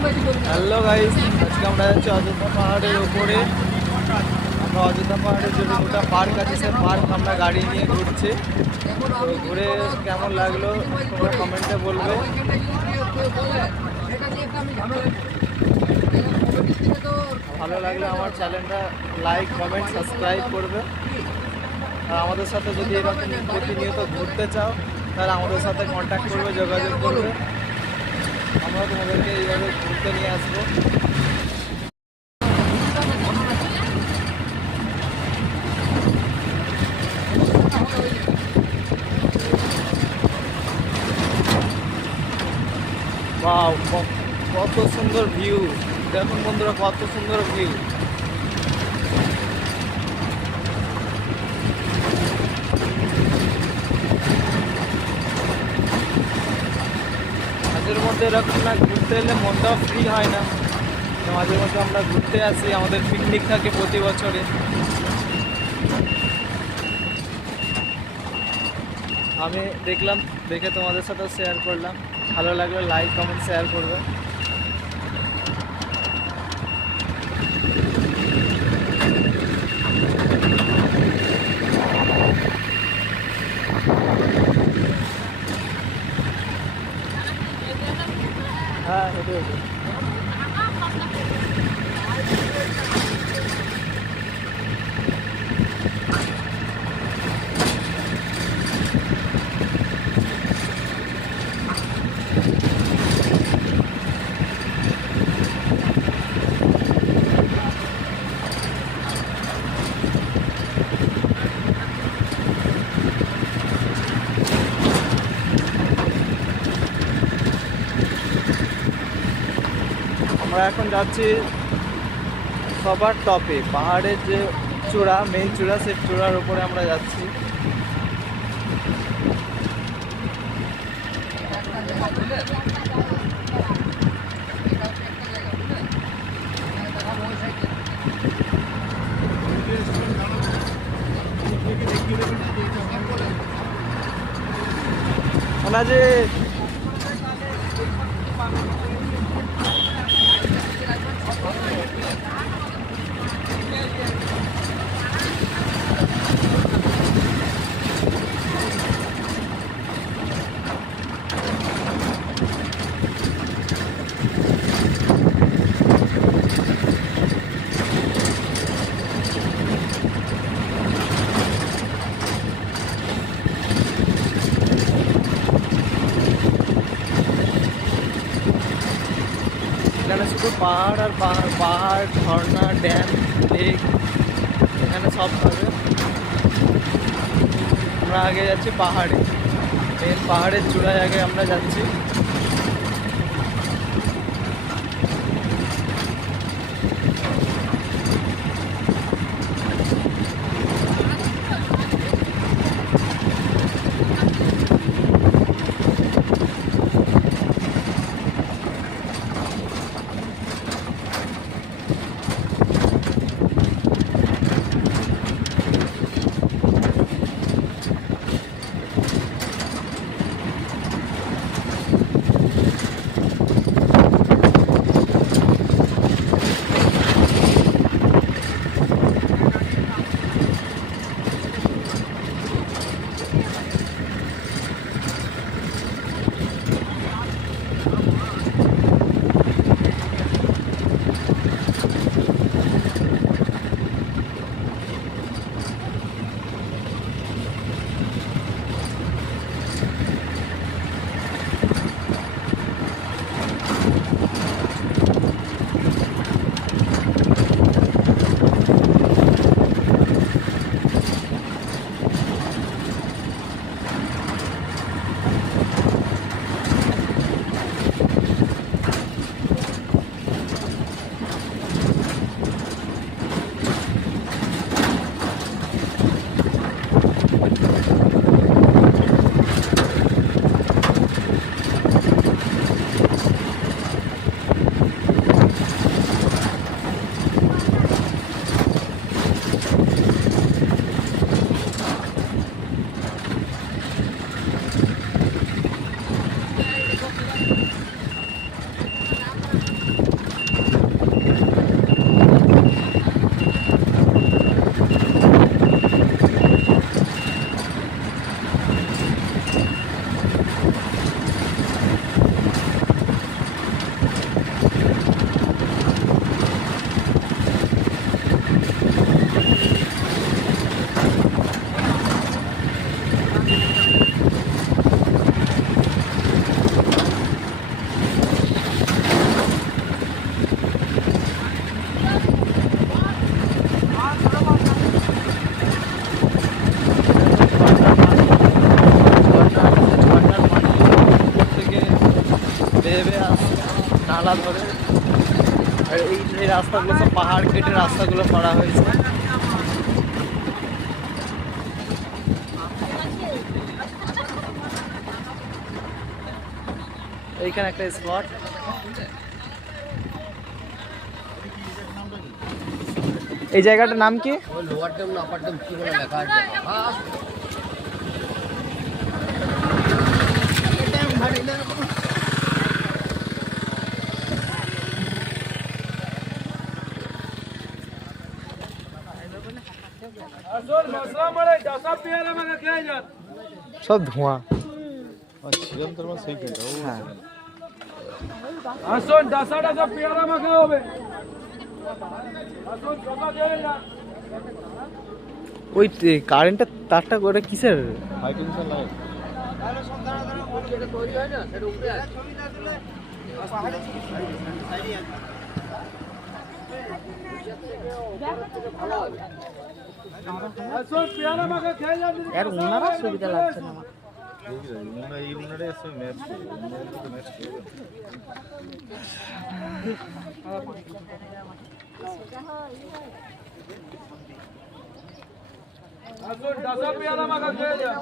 Hello guys, আজকে আমরা যাচ্ছি অযোধ্যা পাহাড়ের উপরে আমরা অযোধ্যা পাহাড়ের যে গোটা পার্ক আছে সে পার্ক আমরা গাড়ি নিয়ে ঘুরছি। ঘুরে কেমন লাগল, তোমরা কমেন্টে বলবে। ভালো লাগলে আমার চ্যানেলটা লাইক কমেন্ট সাবস্ক্রাইব করবে। আর আমাদের সাথে যদি এরকম প্রতিনিয়ত ঘুরতে চাও, তাহলে আমাদের সাথে কন্ট্যাক্ট করবে, যোগাযোগ করবে। আমরা তোমাদেরকে এইভাবে ঘুরতে নিয়ে আসব। কত সুন্দর ভিউ দেখুন বন্ধুরা কত সুন্দর ভিউ মধ্যে এরকম না, ঘুরতে এলে মনটাও ফ্রি হয় না। মাঝে মধ্যে আমরা ঘুরতে আসি, আমাদের পিকনিক থাকে প্রতি বছরে। আমি দেখলাম, দেখে তোমাদের সাথেও শেয়ার করলাম। ভালো লাগলে লাইক কমেন্ট শেয়ার করবে। আমরা এখন যাচ্ছি সবার টপে, পাহাড়ের যে চূড়া মেইন চূড়া, সেই চূড়ার উপরে আমরা যাচ্ছি। ওনাজি এখানে শুধু পাহাড় আর পাহাড় পাহাড়, ঝর্ণা, ড্যাম, লেক, এখানে সব পাবে আমরা আগে যাচ্ছি পাহাড়ে। এর পাহাড়ের চূড়ায় আগে আমরা যাচ্ছি। নালা ধরে আর এই রাস্তাগুলো সব পাহাড় কেটে রাস্তাগুলো করা হয়েছে। এইখানে একটা স্পট এই জায়গাটার নাম কি? ওই লোয়ার ড্যাম না আপার ড্যাম কি বলে লেখা আছে? হ্যাঁ সব ধোঁয়া। মানে হ্যাঁ। আসুন ডাসাটা সব পেয়ারা মাখা হবে। আসুন সকাল দেবেন না ওই কারেন্টের তারটা ওটা কিসের? হাই টেনশন হয় আর ওনারা সুবিধা লাগছে না আমার। এই উনারে এসে ম্যাচ ম্যাচ আসুন ডাসা পেয়ারা মাখা খেয়ে যান